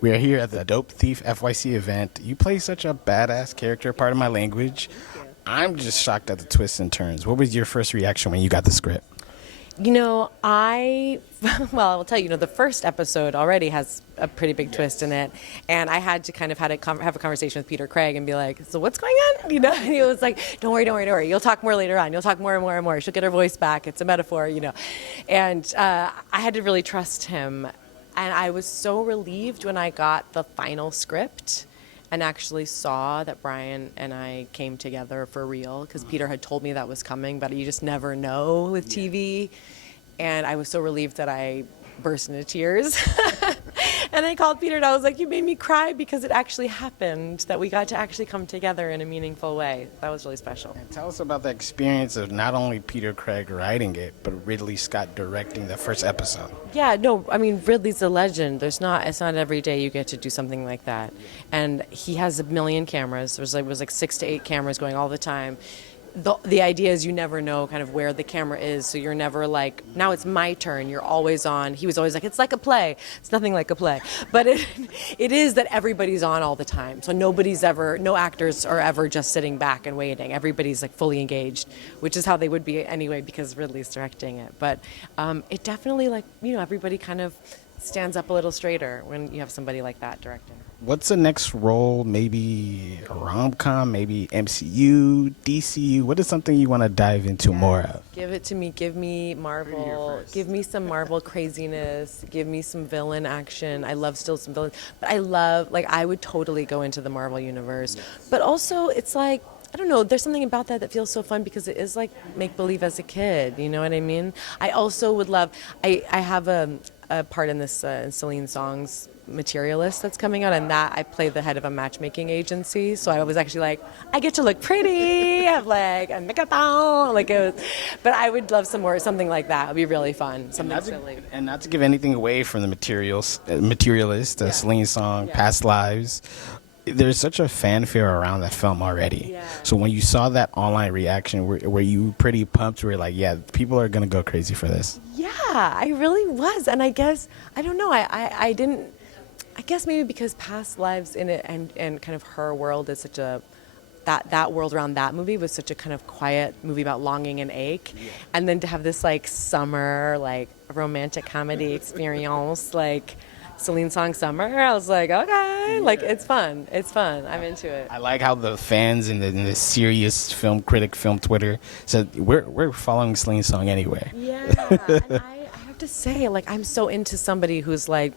We are here at the Dope Thief FYC event. You play such a badass character, part of my language. I'm just shocked at the twists and turns. What was your first reaction when you got the script? Well, I will tell you, the first episode already has a pretty big twist in it. And I had to kind of have a conversation with Peter Craig and be like, so what's going on? And he was like, don't worry. You'll talk more later on. You'll talk more and more and more. She'll get her voice back. It's a metaphor, And I had to really trust him. And I was so relieved when I got the final script and actually saw that Brian and I came together for real, because Peter had told me that was coming, but you just never know with TV. And I was so relieved that I burst into tears. And I called Peter and I was like, you made me cry because it actually happened, that we got to actually come together in a meaningful way. That was really special. And tell us about the experience of not only Peter Craig writing it, but Ridley Scott directing the first episode. Yeah, no, I mean, Ridley's a legend. It's not every day you get to do something like that. And he has a million cameras. There was like 6 to 8 cameras going all the time. The idea is you never know kind of where the camera is, so you're never like, now it's my turn, you're always on. He was always like, it's like a play. It's nothing like a play. But it is that everybody's on all the time. So no actors are ever just sitting back and waiting. Everybody's like fully engaged, which is how they would be anyway because Ridley's directing it. But it definitely everybody kind of stands up a little straighter when you have somebody like that directing. What's the next role? Maybe a rom-com, maybe MCU, DCU? What is something you want to dive into more of? Give it to me. Give me Marvel. Give me some Marvel craziness. Give me some villain action. I love still some villains. But I would totally go into the Marvel universe. But also, it's like, I don't know, there's something about that feels so fun because it is like make-believe as a kid, you know what I mean? I also would love, I have a part in this in Celine song's Materialists that's coming out, and that I play the head of a matchmaking agency, so I was actually like, I get to look pretty, have like a makeup on, but I would love something like that. It would be really fun, something silly. And not to give anything away from the Materialist, Celine song, Past Lives. There's such a fanfare around that film already. Yeah. So when you saw that online reaction, were you pretty pumped? Were you like, yeah, people are going to go crazy for this? Yeah, I really was. And I guess, I don't know, I didn't, I guess maybe because Past Lives in it and kind of her world is such a, that world around that movie was such a kind of quiet movie about longing and ache. Yeah. And then to have this like summer, like romantic comedy experience, like Celine song Summer, I was like, okay, like it's fun. I'm into it. I like how the fans in the serious film critic, film Twitter said we're following Celine song anyway. Yeah, and I have to say, like, I'm so into somebody who's like,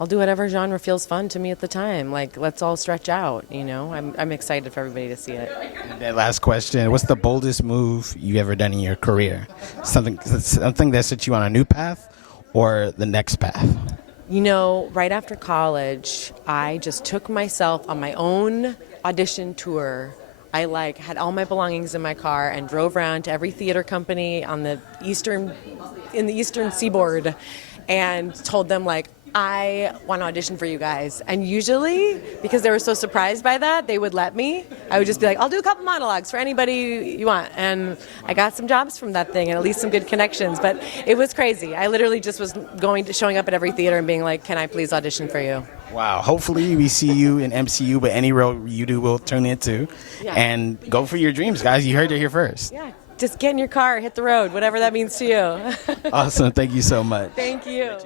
I'll do whatever genre feels fun to me at the time. Like, let's all stretch out, I'm excited for everybody to see it. And that last question, what's the boldest move you've ever done in your career? Something that set you on a new path or the next path? Right after college, I just took myself on my own audition tour. I had all my belongings in my car and drove around to every theater company in the Eastern Seaboard and told them I want to audition for you guys. And usually, because they were so surprised by that, they would let me. I would just be like, I'll do a couple monologues for anybody you want. And I got some jobs from that thing and at least some good connections. But it was crazy. I literally just was showing up at every theater and being like, can I please audition for you? Wow. Hopefully we see you in MCU, but any role you do will turn into. Yeah. And go for your dreams, guys. You heard it here first. Yeah. Just get in your car, hit the road, whatever that means to you. Awesome. Thank you so much. Thank you.